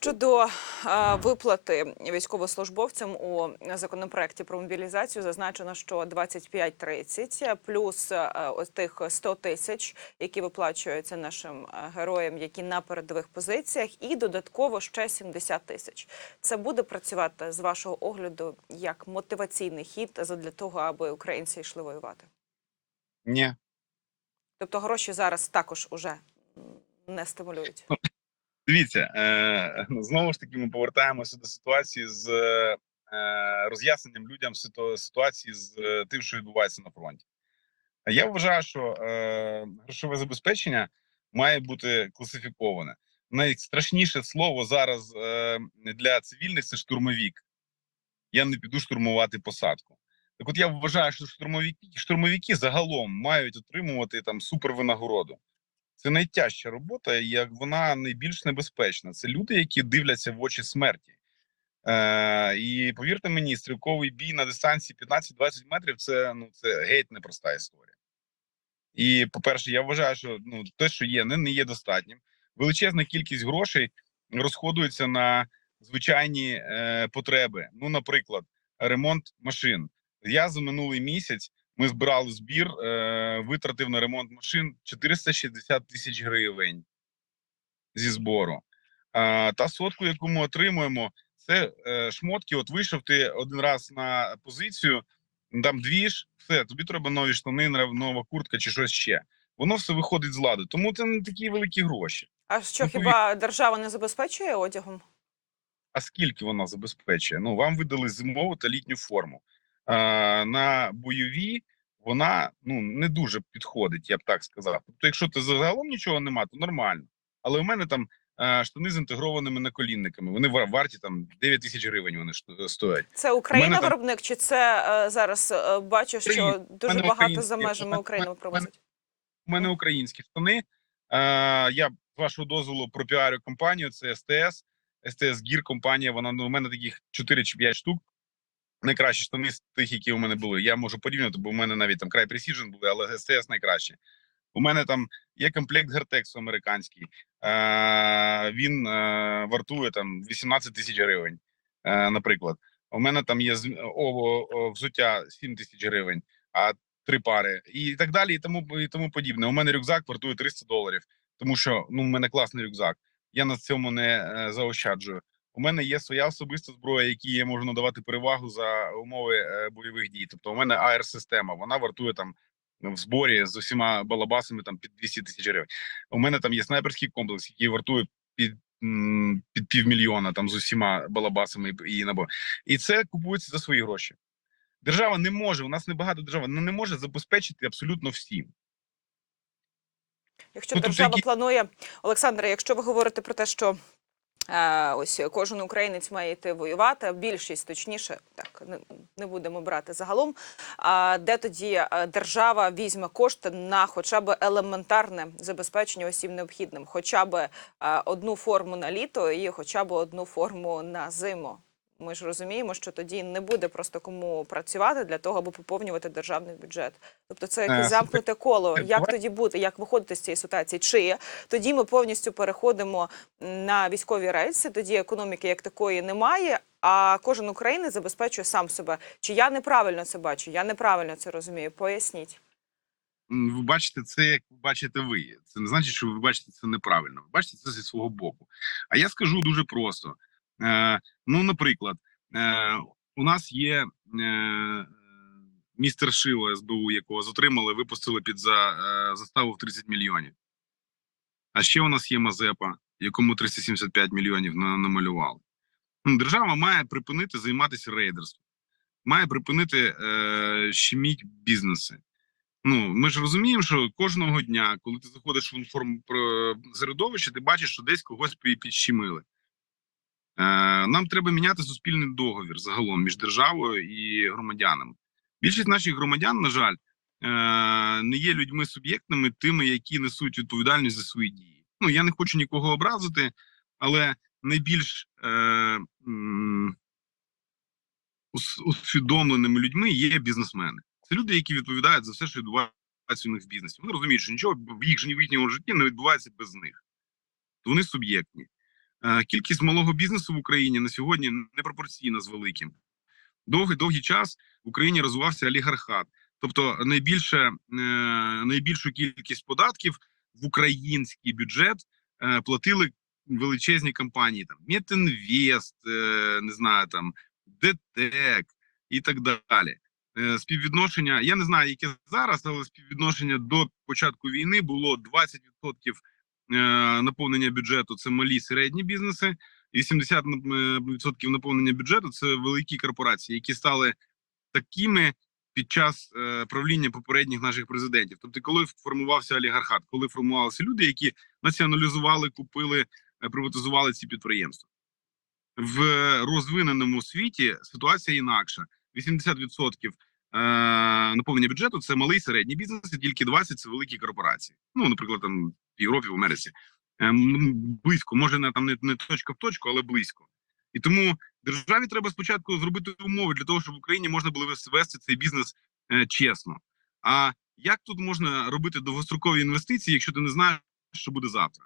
Щодо виплати військовослужбовцям у законопроекті про мобілізацію зазначено, що 25-30 плюс тих 100 тисяч, які виплачуються нашим героям, які на передових позиціях, і додатково ще 70 тисяч. Це буде працювати з вашого огляду як мотиваційний хід для того, аби українці йшли воювати. Ні. Тобто гроші зараз також уже не стимулюють. Дивіться, е, знову ж таки, ми повертаємося до ситуації з е, роз'ясненням людям ситу- ситуації з е, тим, що відбувається на фронті. Я вважаю, що грошове забезпечення має бути класифіковане. Найстрашніше слово зараз для цивільних це штурмовік. Я не піду штурмувати посадку. Так, от я вважаю, що штурмовики, штурмовики загалом мають отримувати там супервинагороду. Це найтяжча робота, як вона найбільш небезпечна. Це люди, які дивляться в очі смерті. Е, і повірте мені, стрілковий бій на дистанції 15-20 метрів це ну це геть непроста історія. І по-перше, я вважаю, що ну те, що є, не, не є достатнім. Величезна кількість грошей розходується на звичайні е, потреби. Ну, наприклад, ремонт машин. Я за минулий місяць ми збирали збір, е, витратив на ремонт машин 460 тисяч гривень зі збору. А, та сотку, яку ми отримуємо, це е, шмотки. От вийшов ти один раз на позицію, там дві ж, все, тобі треба нові штани, нова куртка чи щось ще. Воно все виходить з ладу. Тому це не такі великі гроші. А що Ну, хіба держава не забезпечує одягом? А скільки вона забезпечує? Ну вам видали зимову та літню форму. На бойові вона ну не дуже підходить, я б так сказав. Тобто, якщо ти загалом нічого нема, то нормально. Але у мене там штани з інтегрованими наколінниками. Вони ва- варті там 9 тисяч гривень. Вони стоять. Це Україна там- виробник, чи це е, зараз е, бачу, що Україна. дуже мене багато українські. за межами України привозять? У мене українські штани. Я з вашого дозволу пропіарю компанію. Це СТС. СТС Гір компанія. Вона ну, у мене таких 4 чи 5 штук. Найкращі штани з тих, які у мене були. Я можу порівняти, бо у мене навіть там край Precision були, але СТС найкраще. У мене там є комплект Гертексу американський. Е, він е, вартує там 18 тисяч гривень, е, наприклад. У мене там є о, взуття 7 тисяч гривень, а три пари, і так далі, і тому і тому подібне. У мене рюкзак вартує 300 доларів, тому що ну, у мене класний рюкзак. Я на цьому не е, заощаджую. У мене є своя особиста зброя, якій я можу надавати перевагу за умови е, бойових дій. Тобто, у мене АР-система, вона вартує там в зборі з усіма балабасами там під 200 тисяч гривень. У мене там є снайперський комплекс, який вартує під, під півмільйона там з усіма балабасами і набо. І це купується за свої гроші. Держава не може. У нас небагато держава вона не може забезпечити абсолютно всім. Якщо ну, тобто держава які- планує, Олександре, якщо ви говорите про те, що ось кожен українець має йти воювати, більшість точніше, так не, не будемо брати загалом. А де тоді е, держава візьме кошти на хоча б елементарне забезпечення усім необхідним, хоча б е, одну форму на літо і хоча б одну форму на зиму. Ми ж розуміємо, що тоді не буде просто кому працювати для того, аби поповнювати державний бюджет. Тобто це якесь Е, замкнуте коло. Як тоді бути, як виходити з цієї ситуації? Чи тоді ми повністю переходимо на військові рейси, тоді економіки як такої немає, а кожен українець забезпечує сам себе. Чи я неправильно це бачу? Я неправильно це розумію. Поясніть. Ви бачите це, як бачите ви. Це не значить, що ви бачите це неправильно. Ви бачите це зі свого боку. А я скажу дуже просто: ну, наприклад, е, у нас є е, містер Шило СБУ, якого затримали, випустили під за, е, заставу в 30 мільйонів. А ще у нас є Мазепа, якому 375 мільйонів намалювали. Ну, держава має припинити займатися рейдерством, має припинити е, щеміть бізнеси. Ну, ми ж розуміємо, що кожного дня, коли ти заходиш в інформ середовище, ти бачиш, що десь когось підщемили. Е, нам треба міняти суспільний договір загалом між державою і громадянами. Більшість наших громадян, на жаль, е, не є людьми суб'єктними, тими, які несуть відповідальність за свої дії. Ну, я не хочу нікого образити, але найбільш е, усвідомленими людьми є бізнесмени. Це люди, які відповідають за все, що відбувається у них в бізнесі. Вони розуміють, що нічого в їх в їхньому житті не відбувається без них. То вони суб'єктні. Е, Кількість малого бізнесу в Україні на сьогодні непропорційна з великим. Довгий довгий час в Україні розвивався олігархат, тобто найбільше е, найбільшу кількість податків в український бюджет е, платили величезні компанії, там Метінвест, не знаю, там ДТЕК і так далі. Співвідношення, я не знаю, яке зараз, але співвідношення до початку війни було 20% е, наповнення бюджету це малі середні бізнеси, і 70% наповнення бюджету це великі корпорації, які стали такими під час е, правління попередніх наших президентів. Тобто, коли формувався олігархат, коли формувалися люди, які націоналізували, купили, е, приватизували ці підприємства. В розвиненому світі ситуація інакша: 80% е, наповнення бюджету це малий середній бізнес, і тільки 20% це великі корпорації. Ну, наприклад, там в Європі, в Америці. Е, близько, може не там не, не точка в точку, але близько. І тому державі треба спочатку зробити умови для того, щоб в Україні можна було вес- вести цей бізнес е, чесно. А як тут можна робити довгострокові інвестиції, якщо ти не знаєш, що буде завтра?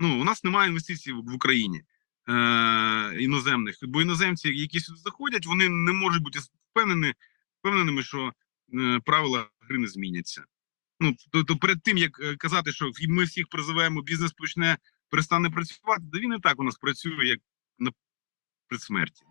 Ну, у нас немає інвестицій в в Україні е, іноземних, бо іноземці, які сюди заходять, вони не можуть бути впевнені, впевненими, що е, правила гри не зміняться. Ну, то, то перед тим як е, казати, що ми всіх призиваємо, бізнес почне перестане працювати, да він і так у нас працює як на предсмерті.